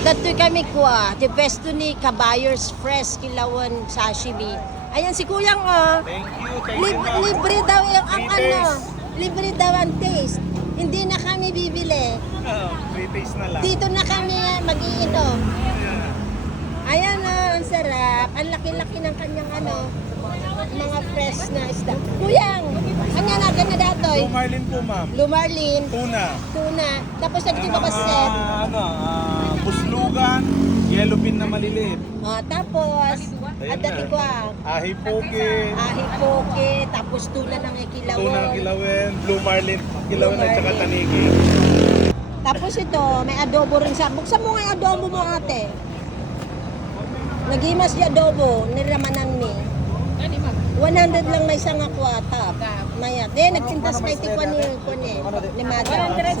Dato'y kami kuha. The best to ni Kabayers Fresh Kilawen Sashimi. Ayan si Kuyang Thank you, ma'am. libre daw yung ang Free ano. Libre daw ang taste. Hindi na kami bibili. Free taste na lang. Dito na kami mag-iinom. Ayan ang sarap. Ang laki-laki ng kanyang mga fresh na isda. Kuyang, ano na gana datoy? Lumarlin po, ma'am. Lumarlin. Tuna. Tapos nagtiba ba set? Buslugan, yellowfin na maliliit. Tapos, Ayan dati na. ko Ahi poke, ahi poke, tapos tuna ng Kilawen. tuna kilawen, blue marlin, kilawen at saka tanigi. Tapos ito, may adobo rin sa. Buksan mo nga yung adobo mo ate. Nagimas yung adobo, niramanan mi. 100 lang may isang akwata. Maya. Nagtintas kay tikwan ni Mada. 100.